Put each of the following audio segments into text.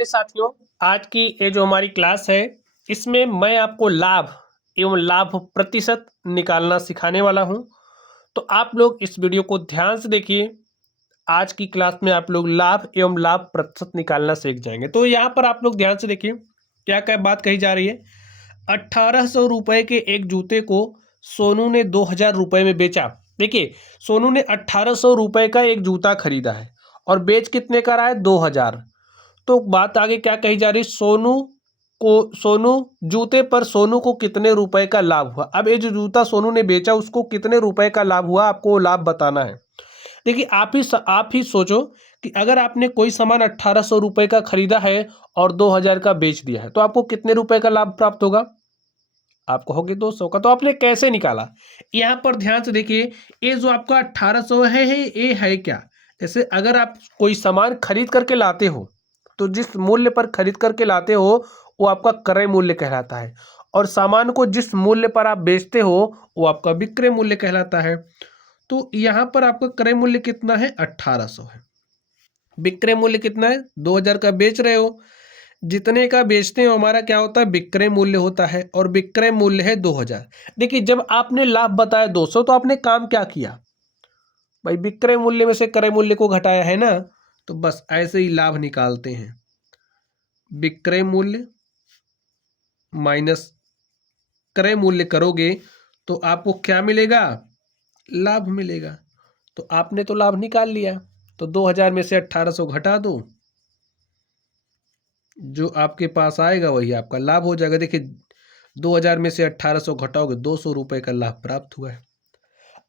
प्यारे साथियों, आज की ये जो हमारी क्लास है, इसमें मैं आपको लाभ एवं लाभ प्रतिशत निकालना सिखाने वाला हूं। तो आप लोग इस वीडियो को ध्यान से देखिए। आज की क्लास में आप लोग लाभ एवं लाभ प्रतिशत निकालना सीख जाएंगे। तो यहाँ पर आप लोग ध्यान से देखिए, क्या क्या बात कही जा रही है। 1800 रुपए के एक जूते को सोनू ने 2000 रुपए में बेचा। देखिए, सोनू ने 1800 रुपए का एक जूता खरीदा है और बेच कितने का रहा है, 2000। तो बात आगे क्या कही जा रही, सोनू जूते पर सोनू को कितने रुपए का लाभ हुआ। अब ये जो जूता सोनू ने बेचा उसको कितने रुपए का लाभ हुआ, आपको वो लाभ बताना है। देखिए, आप ही सोचो कि अगर आपने कोई सामान 1800 रुपए का खरीदा है और 2000 का बेच दिया है, तो आपको कितने रुपए का लाभ प्राप्त होगा, आपको होगी 200 का। तो आपने कैसे निकाला, यहाँ पर ध्यान से देखिए। ये जो आपका 1800 है ये है क्या। जैसे अगर आप कोई सामान खरीद करके लाते हो, तो जिस मूल्य पर खरीद करके लाते हो वो आपका क्रय मूल्य कहलाता है, और सामान को जिस मूल्य पर आप बेचते हो वो आपका विक्रय मूल्य कहलाता है। तो यहाँ पर आपका क्रय मूल्य कितना है, 1800 है। विक्रय मूल्य कितना है, 2000 का बेच रहे हो। जितने का बेचते हो हमारा क्या होता है, विक्रय मूल्य होता है, और विक्रय मूल्य है 2000। देखिए, जब आपने लाभ बताया 200, तो आपने काम क्या किया भाई, विक्रय मूल्य में से क्रय मूल्य को घटाया है ना। तो बस ऐसे ही लाभ निकालते हैं, विक्रय मूल्य माइनस क्रय मूल्य करोगे तो आपको क्या मिलेगा, लाभ मिलेगा। तो आपने तो लाभ निकाल लिया। तो 2000 में से 1800 घटा दो, जो आपके पास आएगा वही आपका लाभ हो जाएगा। देखिए, 2000 में से 1800 घटाओगे, 200 रुपए का लाभ प्राप्त हुआ है।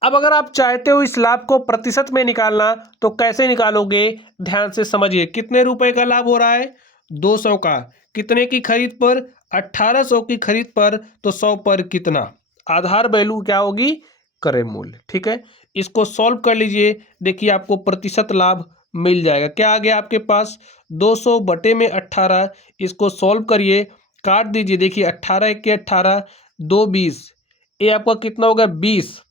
अब अगर आप चाहते हो इस लाभ को प्रतिशत में निकालना, तो कैसे निकालोगे, ध्यान से समझिए। कितने रुपए का लाभ हो रहा है, 200 का। कितने की खरीद पर, 1800 की खरीद पर। तो 100 पर कितना, आधार वैल्यू क्या होगी, क्रय मूल्य। ठीक है, इसको सॉल्व कर लीजिए। देखिए, आपको प्रतिशत लाभ मिल जाएगा। क्या आ गया आपके पास, 200 बटे में 18। इसको सॉल्व करिए, काट दीजिए। देखिए, 18 के 18, 2 20, ये आपका कितना होगा, 20।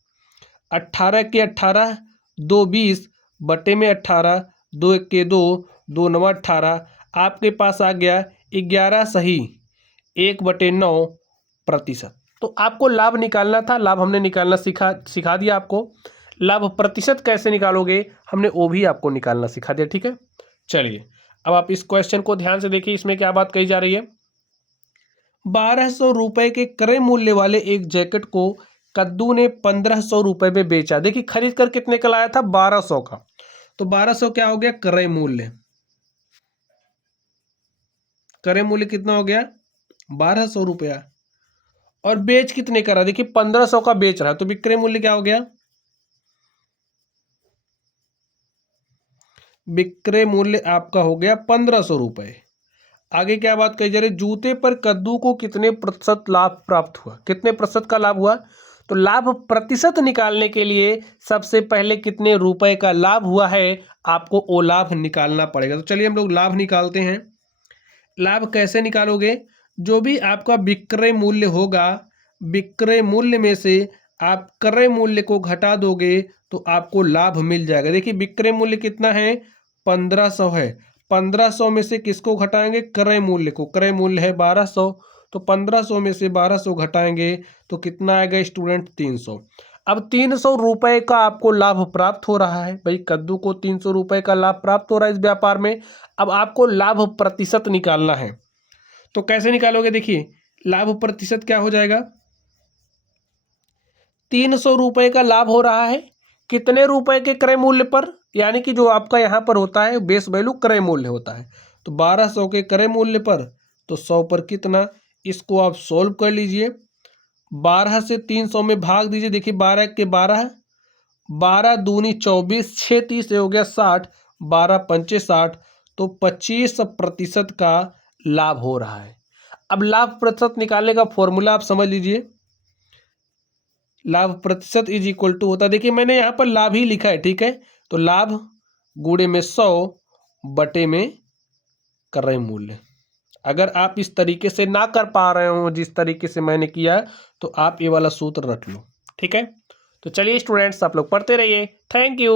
18 के 18, 2 20 बटे में 18, 2 1 के 2, 2 9 18। आपके पास आ गया 11 सही, 1/9%। तो आपको लाभ निकालना था, लाभ हमने निकालना सिखा दिया आपको। लाभ प्रतिशत कैसे निकालोगे, हमने वो भी आपको निकालना सिखा दिया। ठीक है, चलिए अब आप इस क्वेश्चन को ध्यान से देखिए। इसमें क्या बात कही जा रही है, 1200 रुपए के क्रय मूल्य वाले एक जैकेट को कद्दू ने 1500 रुपए में बेचा। देखिए, खरीद कर कितने का लाया था, 1200 का। तो 1200 क्या हो गया, क्रय मूल्य। क्रय मूल्य कितना हो गया, 1200 रुपया। और बेच कितने का रहा, देखिए 1500 का बेच रहा है, तो विक्रय मूल्य क्या हो गया, विक्रय मूल्य आपका हो गया 1500 रुपए। आगे क्या बात कही जा रही है, जूते पर कद्दू को कितने प्रतिशत लाभ प्राप्त हुआ, कितने प्रतिशत का लाभ हुआ। तो लाभ प्रतिशत निकालने के लिए सबसे पहले कितने रुपए का लाभ हुआ है, आपको वो लाभ निकालना पड़ेगा। तो चलिए हम लोग लाभ निकालते हैं। लाभ कैसे निकालोगे, जो भी आपका विक्रय मूल्य होगा, विक्रय मूल्य में से आप क्रय मूल्य को घटा दोगे तो आपको लाभ मिल जाएगा। देखिए, विक्रय मूल्य कितना है, 1500 है। 1500 में से किसको घटाएंगे, क्रय मूल्य को। क्रय मूल्य है 1200, तो 1500 में से 1200 घटाएंगे तो कितना आएगा स्टूडेंट, 300। अब 300 रुपए का आपको लाभ प्राप्त हो रहा है भाई, कद्दू को 300 रुपए का लाभ प्राप्त हो रहा है इस व्यापार में। अब आपको लाभ प्रतिशत निकालना है, तो कैसे निकालोगे, देखिए लाभ प्रतिशत क्या हो जाएगा, 300 रुपए का लाभ हो रहा है कितने रुपए के क्रय मूल्य पर, यानी कि जो आपका यहाँ पर होता है बेस वैल्यू क्रय मूल्य होता है। तो 1200 के क्रय मूल्य पर, तो 100 पर कितना, इसको आप सोल्व कर लीजिए। 12 से 300 में भाग दीजिए। देखिए, 12 के 12, 12 दूनी 24, 6 30 हो गया 60, 12 पंचे 60। तो 25% का लाभ हो रहा है। अब लाभ प्रतिशत निकालने का फॉर्मूला आप समझ लीजिए। लाभ प्रतिशत इज इक्वल टू होता है, देखिए मैंने यहाँ पर लाभ ही लिखा है, ठीक है। तो लाभ गुणे में 100 बटे में क्रय मूल्य। अगर आप इस तरीके से ना कर पा रहे हो जिस तरीके से मैंने किया, तो आप ये वाला सूत्र रख लो। ठीक है, तो चलिए स्टूडेंट्स, आप लोग पढ़ते रहिए। Thank you.